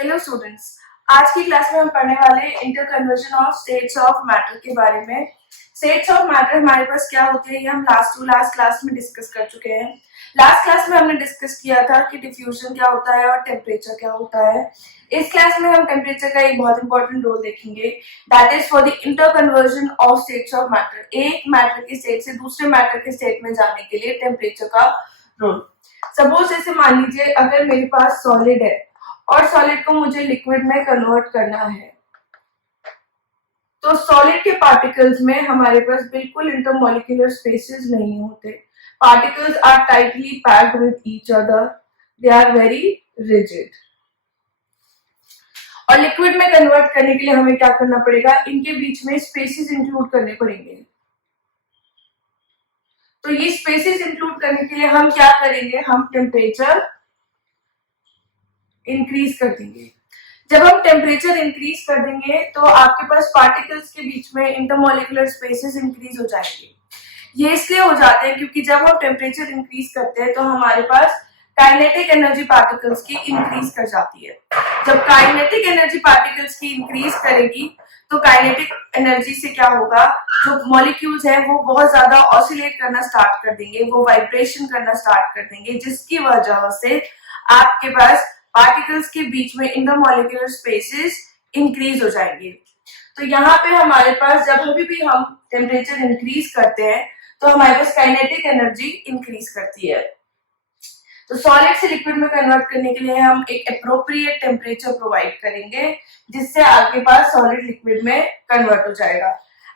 Hello students, आज की class में हम पढ़ने वाले हैं inter conversion of states of matter के बारे में। स्टेट्स ऑफ मैटर हमारे पास क्या होते हैं ये हम लास्ट क्लास में डिस्कस कर चुके हैं। लास्ट क्लास में हमने डिस्कस किया था कि डिफ्यूजन क्या होता है और टेम्परेचर क्या होता है। इस क्लास में हम टेम्परेचर का एक बहुत इंपॉर्टेंट रोल देखेंगे, that is for the inter conversion of states of matter. एक मैटर की स्टेट से दूसरे मैटर के स्टेट में जाने के लिए टेम्परेचर का रोल। सपोज ऐसे मान लीजिए अगर मेरे पास सॉलिड है और सॉलिड को मुझे लिक्विड में कन्वर्ट करना है, तो सॉलिड के पार्टिकल्स में हमारे पास बिल्कुल इंटरमॉलिक्यूलर स्पेसेस नहीं होते। Particles are tightly packed with each other, they are very rigid. और लिक्विड में कन्वर्ट करने के लिए हमें क्या करना पड़ेगा, इनके बीच में स्पेसेस इंक्लूड करने पड़ेंगे। तो ये स्पेसेस इंक्लूड करने के लिए हम क्या करेंगे, हम टेम्परेचर इंक्रीज कर देंगे। जब हम टेम्परेचर इंक्रीज कर देंगे तो आपके पास पार्टिकल्स के बीच में इंटरमॉलिक्यूलर स्पेसेस इंक्रीज हो जाएंगे। ये इसलिए हो जाते हैं क्योंकि जब हम टेम्परेचर इंक्रीज करते हैं तो हमारे पास काइनेटिक एनर्जी पार्टिकल्स की इंक्रीज कर जाती है। जब काइनेटिक एनर्जी पार्टिकल्स की इंक्रीज करेगी तो काइनेटिक एनर्जी से क्या होगा, जो मॉलिक्यूल्स हैं वो बहुत ज्यादा ऑसिलेट करना स्टार्ट कर देंगे, वो वाइब्रेशन करना स्टार्ट कर देंगे, जिसकी वजह से आपके पास पार्टिकल्स के बीच में इंटरमॉलिक्यूलर स्पेसेस इंक्रीज हो जाएंगे। तो यहाँ पे हमारे पास जब भी हम टेम्परेचर इंक्रीज करते हैं तो हमारे पास काइनेटिक एनर्जी इंक्रीज करती है। तो सॉलिड से लिक्विड में कन्वर्ट करने के लिए हम एक अप्रोप्रिएट टेम्परेचर प्रोवाइड करेंगे, जिससे आपके पास सॉलिड लिक्विड में कन्वर्ट हो जाएगा।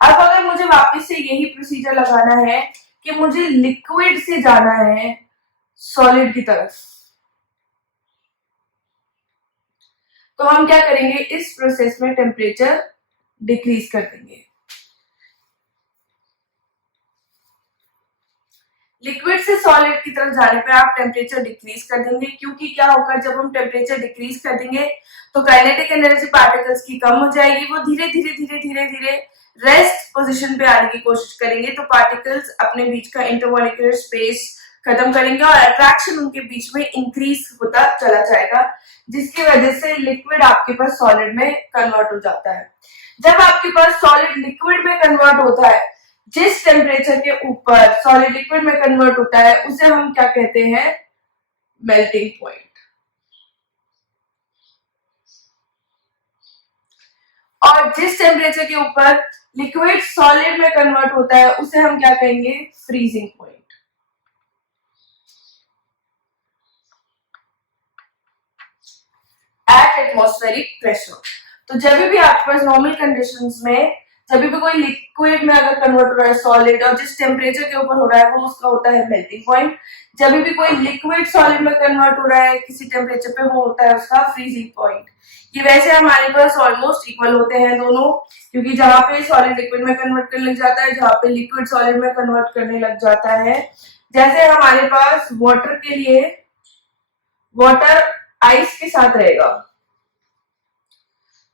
अब अगर मुझे वापस से यही प्रोसीजर लगाना है कि मुझे लिक्विड से जाना है सॉलिड की तरफ, तो हम क्या करेंगे, इस प्रोसेस में टेम्परेचर डिक्रीज कर देंगे। लिक्विड से सॉलिड की तरफ जाने पे आप टेम्परेचर डिक्रीज कर देंगे, क्योंकि क्या होगा, जब हम टेम्परेचर डिक्रीज कर देंगे तो काइनेटिक एनर्जी पार्टिकल्स की कम हो जाएगी, वो धीरे धीरे रेस्ट पोजीशन पे आने की कोशिश करेंगे। तो पार्टिकल्स अपने बीच का इंटरमॉलिक्यूलर स्पेस खत्म करेंगे और अट्रैक्शन उनके बीच में इंक्रीज होता चला जाएगा, जिसकी वजह से लिक्विड आपके पास सॉलिड में कन्वर्ट हो जाता है। जब आपके पास सॉलिड लिक्विड में कन्वर्ट होता है, जिस टेम्परेचर के ऊपर सॉलिड लिक्विड में कन्वर्ट होता है उसे हम क्या कहते हैं, मेल्टिंग पॉइंट। और जिस टेम्परेचर के ऊपर लिक्विड सॉलिड में कन्वर्ट होता है उसे हम क्या कहेंगे, freezing point. Eight atmospheric pressure. तो जब भी आपके पास नॉर्मल कंडीशंस में जब भी कोई लिक्विड में अगर कन्वर्ट हो रहा है सॉलिड और जिस टेम्परेचर के ऊपर हो रहा है वो उसका होता है मेल्टिंग पॉइंट। जब भी कोई लिक्विड सॉलिड में कन्वर्ट हो रहा है किसी टेम्परेचर पे, वो होता है उसका फ्रीजिंग पॉइंट। ये वैसे हमारे पास ऑलमोस्ट इक्वल होते हैं दोनों, क्योंकि जहां पे सॉलिड लिक्विड में कन्वर्ट करने लग जाता है, जहां पे लिक्विड सॉलिड में कन्वर्ट करने लग जाता है। जैसे हमारे पास वाटर के लिए वाटर आइस के साथ रहेगा,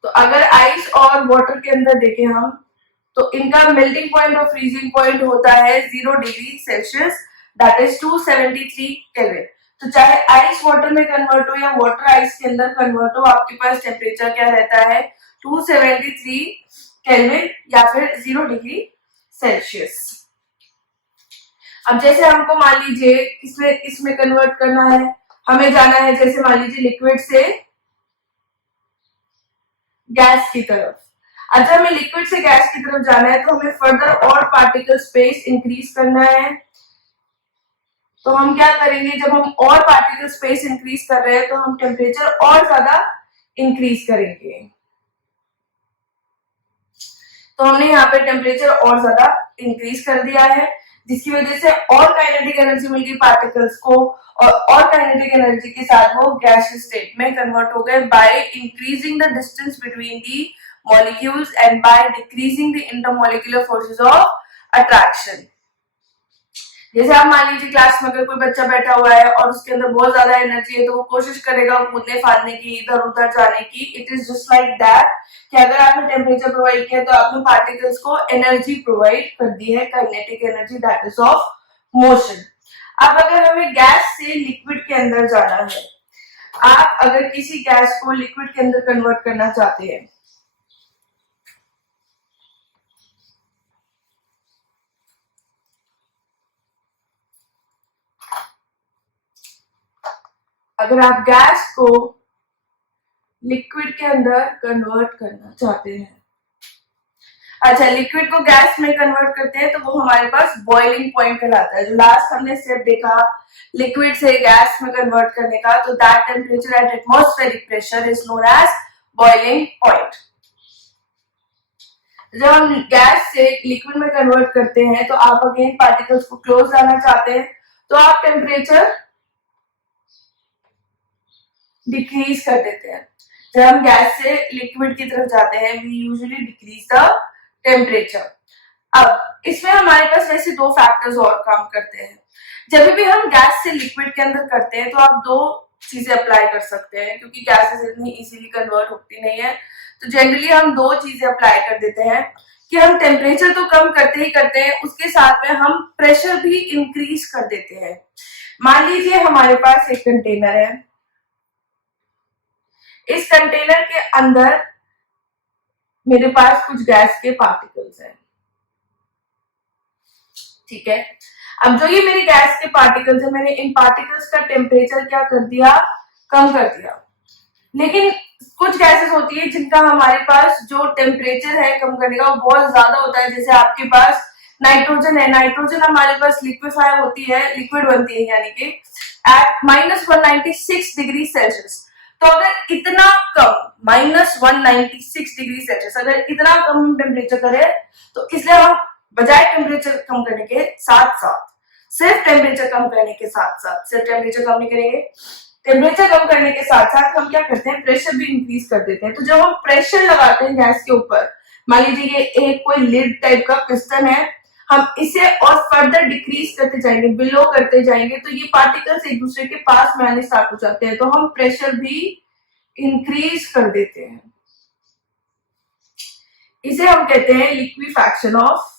तो अगर आइस और वाटर के अंदर देखें हम तो इनका मेल्टिंग पॉइंट और फ्रीजिंग पॉइंट होता है 0 degree Celsius, that is 273 kelvin. तो चाहे आइस वाटर में कन्वर्ट हो या वाटर आइस के अंदर कन्वर्ट हो, आपके पास टेम्परेचर क्या रहता है, 273 केल्विन या फिर 0 डिग्री सेल्सियस। अब जैसे हमको मान लीजिए इसमें कन्वर्ट करना है, हमें जाना है जैसे मान लीजिए लिक्विड से गैस की तरफ। अच्छा, हमें लिक्विड से गैस की तरफ जाना है तो हमें फर्दर और पार्टिकल स्पेस इंक्रीज करना है। तो हम क्या करेंगे, जब हम और पार्टिकल स्पेस इंक्रीज कर रहे हैं तो हम टेम्परेचर और ज्यादा इंक्रीज करेंगे। तो हमने यहाँ पे टेम्परेचर और ज्यादा इंक्रीज कर दिया है, जिसकी वजह से और काइनेटिक एनर्जी मिल गई पार्टिकल्स को, और काइनेटिक एनर्जी के साथ वो गैसियस स्टेट में कन्वर्ट हो गए by increasing the distance between the molecules and by decreasing the intermolecular forces of attraction। जैसे आप मान लीजिए क्लास में अगर कोई बच्चा बैठा हुआ है और उसके अंदर बहुत ज्यादा एनर्जी है तो वो कोशिश करेगा कूदने फाड़ने की, इधर उधर जाने की। It is just like that कि अगर आपने टेम्परेचर प्रोवाइड किया तो आपने पार्टिकल्स को एनर्जी प्रोवाइड कर दी है, kinetic energy, that is of motion. अब अगर हमें गैस से लिक्विड के अंदर जाना है आप अगर किसी गैस को लिक्विड के अंदर कन्वर्ट करना चाहते हैं, अगर आप गैस को लिक्विड के अंदर कन्वर्ट करना चाहते हैं, अच्छा, लिक्विड को गैस में कन्वर्ट करते हैं तो वो हमारे पास बॉइलिंग पॉइंट कहलाता है। जो लास्ट हमने स्टेप देखा लिक्विड से गैस में कन्वर्ट करने का, तो that temperature at atmospheric pressure is known as boiling point. जब हम गैस से लिक्विड में कन्वर्ट करते हैं तो आप अगेन पार्टिकल्स को क्लोज लाना चाहते हैं, तो आप टेम्परेचर डिक्रीज कर देते हैं। जब हम गैस से लिक्विड की तरफ जाते हैं, we usually decrease the temperature. अब इसमें हमारे पास वैसे दो फैक्टर्स और काम करते हैं। जब भी हम गैस से लिक्विड के अंदर करते हैं तो आप दो चीजें अप्लाई कर सकते हैं, क्योंकि गैसेस इतनी इजीली कन्वर्ट होती नहीं है, तो जनरली हम दो चीजें अप्लाई कर देते हैं कि हम टेम्परेचर तो कम करते ही करते हैं, उसके साथ में हम प्रेशर भी इंक्रीज कर देते हैं। मान लीजिए हमारे पास एक कंटेनर है, इस कंटेनर के अंदर मेरे पास कुछ गैस के पार्टिकल्स हैं, ठीक है। अब जो ये मेरे गैस के पार्टिकल्स है, मैंने इन पार्टिकल्स का टेम्परेचर क्या कर दिया, कम कर दिया। लेकिन कुछ गैसेस होती है जिनका हमारे पास जो टेम्परेचर है कम करने का वो बहुत ज्यादा होता है। जैसे आपके पास नाइट्रोजन है, नाइट्रोजन हमारे पास लिक्विफाई होती है, लिक्विड बनती है यानी कि एट -196 डिग्री सेल्सियस। तो अगर इतना कम -196 डिग्री सेल्सियस अगर इतना कम टेम्परेचर करे, तो इसलिए हम बजाय टेम्परेचर कम करने के साथ साथ सिर्फ टेम्परेचर कम करने के साथ साथ सिर्फ टेम्परेचर कम नहीं करेंगे, टेम्परेचर कम करने के साथ साथ हम क्या करते हैं, प्रेशर भी इंक्रीज कर देते हैं। तो जब हम प्रेशर लगाते हैं गैस के ऊपर, मान लीजिए ये एक कोई लिड टाइप का पिस्टन है, हम इसे और फर्दर डिक्रीज करते जाएंगे, बिलो करते जाएंगे, तो ये पार्टिकल्स एक दूसरे के पास में आने स्टार्ट हो जाते हैं, तो हम प्रेशर भी इंक्रीज कर देते हैं। इसे हम कहते हैं liquefaction of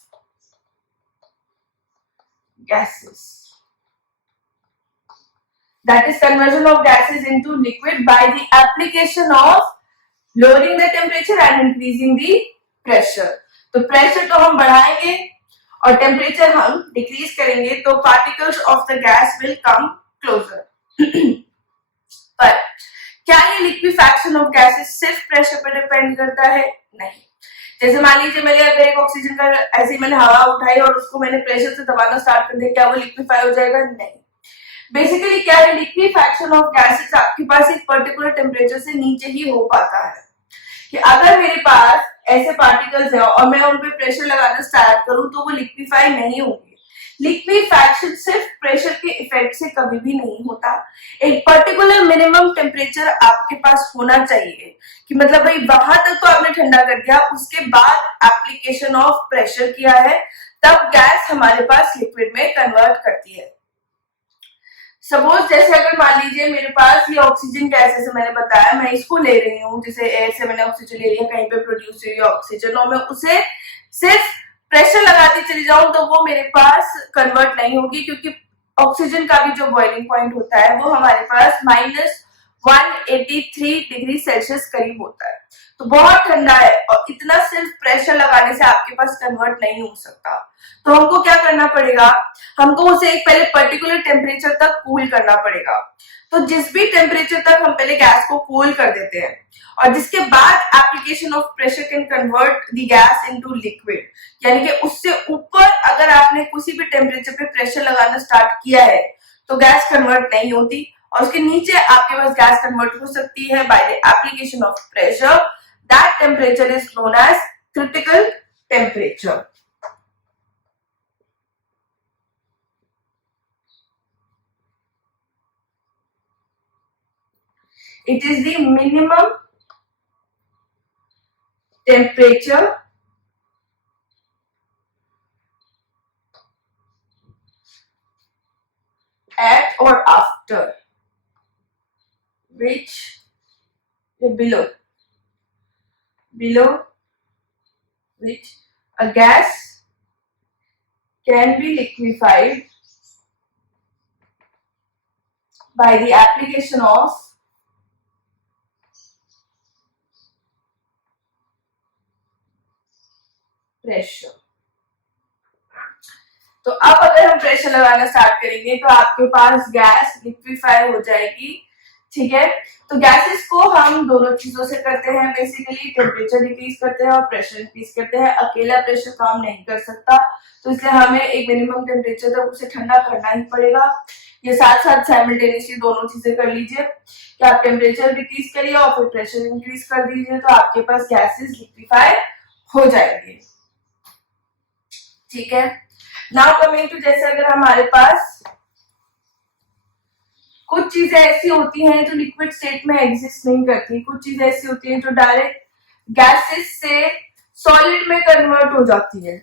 gases, that is conversion of gases into liquid by the application of lowering the temperature and increasing the pressure। तो प्रेशर तो हम बढ़ाएंगे और टेम्परेचर हम डिक्रीज करेंगे, तो particles of the gas will come closer. पर क्या ये लिक्विफैक्शन ऑफ गैसेस सिर्फ प्रेशर पर डिपेंड करता है? नहीं। जैसे मान लीजिए मैंने अगर एक ऑक्सीजन का ऐसे ही मैंने हवा उठाई और उसको मैंने प्रेशर से दबाना स्टार्ट कर दिया, क्या वो लिक्विफाई हो जाएगा? नहीं। बेसिकली क्या है, लिक्विफैक्शन ऑफ गैसेस आपके पास एक पर्टिकुलर टेम्परेचर से नीचे ही हो पाता है। कि अगर मेरे पास ऐसे पार्टिकल्स है और मैं उन पे प्रेशर लगाना स्टार्ट करूं तो वो लिक्विफाई नहीं होंगे। लिक्विफैक्शन सिर्फ प्रेशर के इफेक्ट से कभी भी नहीं होता। एक पर्टिकुलर मिनिमम टेम्परेचर आपके पास होना चाहिए कि मतलब भाई वहां तक तो आपने ठंडा कर दिया, उसके बाद एप्लीकेशन ऑफ प्रेशर किया है, तब गैस हमारे पास लिक्विड में कन्वर्ट करती है। सपोज जैसे अगर मान लीजिए मेरे पास ये ऑक्सीजन गैस, जैसे मैंने बताया, मैं इसको ले रही हूँ, जैसे एयर से मैंने ऑक्सीजन ले लिया, कहीं पे प्रोड्यूस हुई ऑक्सीजन, और मैं उसे सिर्फ प्रेशर लगाती चली जाऊं तो वो मेरे पास कन्वर्ट नहीं होगी, क्योंकि ऑक्सीजन का भी जो बॉइलिंग पॉइंट होता है वो हमारे पास -183 डिग्री सेल्सियस करीब होता है। तो बहुत ठंडा है और इतना सिर्फ प्रेशर लगाने से आपके पास कन्वर्ट नहीं हो सकता। तो हमको क्या करना पड़ेगा, हमको उसे एक पहले पर्टिकुलर टेम्परेचर तक कूल करना पड़ेगा। तो जिस भी टेम्परेचर तक हम पहले गैस को कूल कर देते हैं और जिसके बाद application of pressure can convert the gas into liquid, यानी कि उससे ऊपर अगर आपने किसी भी टेम्परेचर पे प्रेशर लगाना स्टार्ट किया है तो गैस कन्वर्ट नहीं होती, और उसके नीचे आपके पास गैस कन्वर्ट हो सकती है by the application of pressure. That temperature is known as critical temperature. It is the minimum temperature at or after which below which a gas can be liquefied by the application of pressure. तो अब अगर हम pressure लगाना start करेंगे तो आपके पास gas liquefy हो जाएगी, ठीक है। तो गैसेस को हम दोनों चीजों से करते हैं, बेसिकली टेम्परेचर डिक्रीज करते हैं और प्रेशर इंक्रीज करते हैं। अकेला प्रेशर काम नहीं कर सकता, तो इसलिए हमें एक मिनिमम टेम्परेचर तक उसे ठंडा करना ही पड़ेगा। ये साथ साथ साइमल्टेनियसली दोनों चीजें कर लीजिए कि आप टेम्परेचर डिक्रीज करिए और फिर प्रेशर इंक्रीज कर दीजिए, तो आपके पास गैसेस लिक्विफाई हो जाएंगे, ठीक है। नाउ कमिंग टू, जैसे अगर हमारे पास कुछ चीजें ऐसी होती हैं जो लिक्विड स्टेट में एग्जिस्ट नहीं करती, कुछ चीजें ऐसी होती हैं जो डायरेक्ट गैसेस से सॉलिड में कन्वर्ट हो जाती है।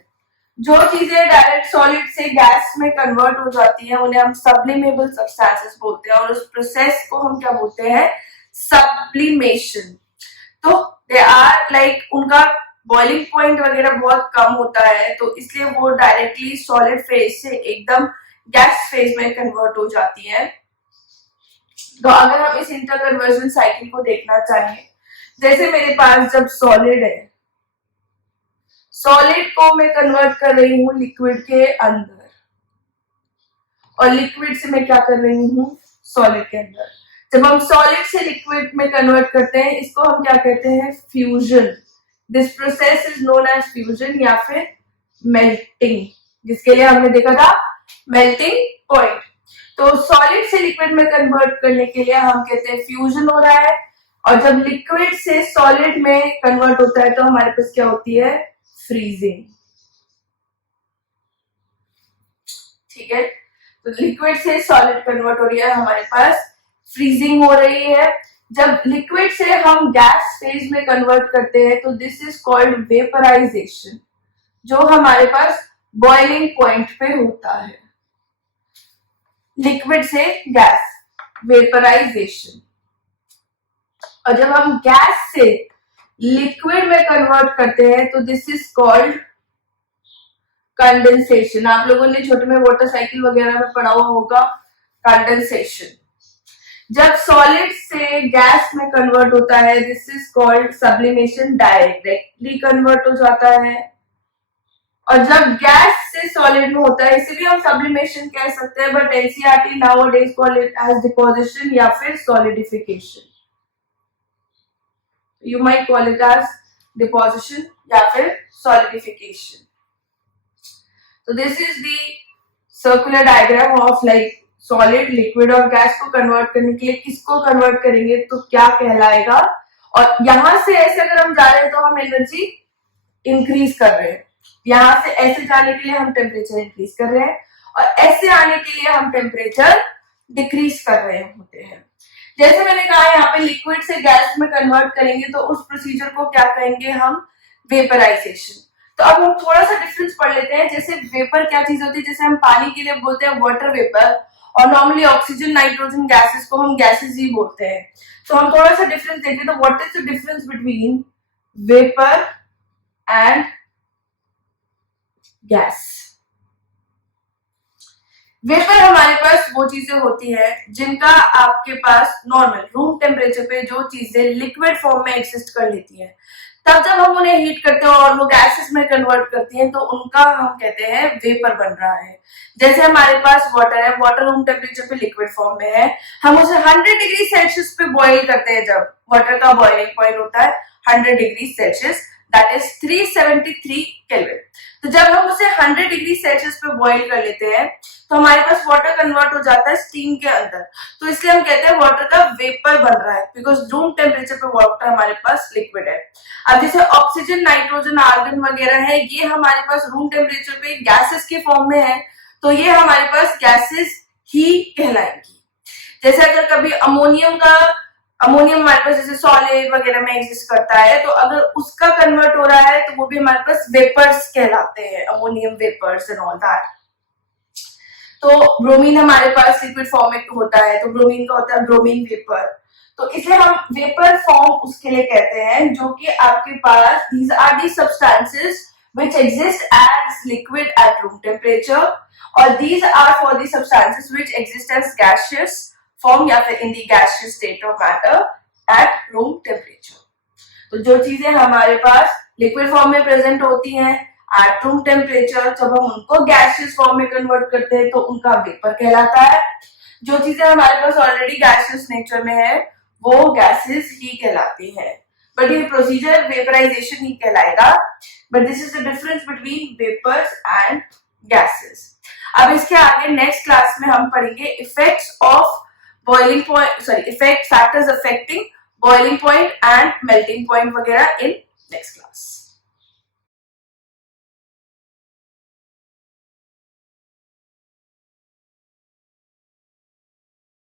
जो चीजें डायरेक्ट सॉलिड से गैस में कन्वर्ट हो जाती है उन्हें हम सब्लिमेबल सब्सटेंसेस बोलते हैं, और उस प्रोसेस को हम क्या बोलते हैं, सब्लिमेशन। तो दे आर लाइक उनका बॉइलिंग पॉइंट वगैरह बहुत कम होता है, तो इसलिए वो डायरेक्टली सॉलिड फेज से एकदम गैस फेज में कन्वर्ट हो जाती है। तो अगर हम इस इंटरकन्वर्जन साइकिल को देखना चाहें, जैसे मेरे पास जब सॉलिड है, सॉलिड को मैं कन्वर्ट कर रही हूं लिक्विड के अंदर, और लिक्विड से मैं क्या कर रही हूं, सॉलिड के अंदर। जब हम सॉलिड से लिक्विड में कन्वर्ट करते हैं, इसको हम क्या कहते हैं, fusion. This process is known as fusion या फिर मेल्टिंग, जिसके लिए हमने देखा था मेल्टिंग पॉइंट। तो सॉलिड से लिक्विड में कन्वर्ट करने के लिए हम कहते हैं फ्यूजन हो रहा है, और जब लिक्विड से सॉलिड में कन्वर्ट होता है तो हमारे पास क्या होती है, फ्रीजिंग, ठीक है। तो लिक्विड से सॉलिड कन्वर्ट हो रही है, हमारे पास फ्रीजिंग हो रही है। जब लिक्विड से हम गैस फेज में कन्वर्ट करते हैं तो दिस इज कॉल्ड वेपराइजेशन, जो हमारे पास बॉइलिंग पॉइंट पे होता है। लिक्विड से गैस, वेपराइजेशन। और जब हम गैस से लिक्विड में कन्वर्ट करते हैं तो दिस इज कॉल्ड कंडेंसेशन। आप लोगों ने छोटे में वाटर साइकिल वगैरह में पढ़ा हुआ होगा कंडेंसेशन। जब सॉलिड से गैस में कन्वर्ट होता है this is called sublimation, directly convert हो जाता है। और जब गैस से सॉलिड में होता है, इसे भी हम सब्लिमेशन कह सकते हैं, but NCERT nowadays call it as deposition या फिर solidification. You might call it as deposition या फिर सॉलिडिफिकेशन। तो this is the circular diagram of like solid, liquid और गैस को कन्वर्ट करने के लिए किसको कन्वर्ट करेंगे तो क्या कहलाएगा। और यहां से ऐसे अगर हम जा रहे हैं तो हम एनर्जी इंक्रीज कर रहे हैं, यहां से ऐसे जाने के लिए हम टेम्परेचर इंक्रीज कर रहे हैं, और ऐसे आने के लिए हम टेम्परेचर डिक्रीज कर रहे होते हैं। जैसे मैंने कहा यहाँ पे लिक्विड से गैस में कन्वर्ट करेंगे तो उस प्रोसीजर को क्या कहेंगे हम, वेपराइजेशन। तो अब हम थोड़ा सा डिफरेंस पढ़ लेते हैं। जैसे वेपर क्या चीज होती है, जैसे हम पानी के लिए बोलते हैं वाटर वेपर, और नॉर्मली ऑक्सीजन, नाइट्रोजन गैसेस को हम गैसेस ही बोलते हैं। तो हम थोड़ा सा डिफरेंस देखते हैं। तो what is the difference between vapour and gas. Vapour हमारे पास वो चीजें होती है जिनका आपके पास नॉर्मल रूम टेम्परेचर पे जो चीजें लिक्विड फॉर्म में एग्जिस्ट कर लेती हैं, तब जब हम उन्हें हीट करते हैं और वो गैसेस में कन्वर्ट करती हैं तो उनका हम कहते हैं वेपर बन रहा है। जैसे हमारे पास वाटर है, वाटर रूम टेम्परेचर पे लिक्विड फॉर्म में है, हम उसे 100 डिग्री सेल्सियस पे बॉईल करते हैं। जब वाटर का बॉइलिंग पॉइंट होता है 100 degree Celsius, that is 373 kelvin. तो जब हम उसे 100 डिग्री सेल्सियस पे बॉईल कर लेते हैं तो हमारे पास वाटर कन्वर्ट हो जाता है स्टीम के अंदर, तो इसलिए हम कहते हैं वाटर का वेपर बन रहा है, बिकॉज रूम टेम्परेचर पे वाटर हमारे पास लिक्विड है। अब जैसे ऑक्सीजन, नाइट्रोजन, आर्गन वगैरह है, ये हमारे पास रूम टेम्परेचर पे गैसेस के फॉर्म में है, तो ये हमारे पास गैसेस ही कहलाएंगी। जैसे अगर कभी अमोनियम हमारे पास जैसे सॉलिड वगैरह में एग्जिस्ट करता है, तो अगर उसका कन्वर्ट हो रहा है तो वो भी हमारे पास वेपर्स कहलाते हैं, ammonium vapours and all that. तो ब्रोमीन हमारे पास लिक्विड फॉर्म में होता है, तो ब्रोमीन का होता है ब्रोमीन वेपर। तो इसलिए हम वेपर फॉर्म उसके लिए कहते हैं जो कि आपके पास these are the substances which exist as liquid at room temperature, or these are for the substances which exist as gaseous form या फिर in the gaseous state of matter at room temperature। तो जो चीजें हमारे पास liquid form में present होती हैं एट रूम टेम्परेचर जब हम उनको गैसियस फॉर्म में कन्वर्ट करते हैं तो उनका वेपर कहलाता है। जो चीजें हमारे पास ऑलरेडी गैसियस नेचर में है वो गैसेस ही कहलाती है, बट ये प्रोसीजर वेपराइजेशन ही कहलाएगा। But this is the difference between vapours and gases. अब इसके आगे नेक्स्ट क्लास में हम पढ़ेंगे effects of boiling point, sorry effect factors affecting boiling point and melting point वगैरह इन नेक्स्ट क्लास।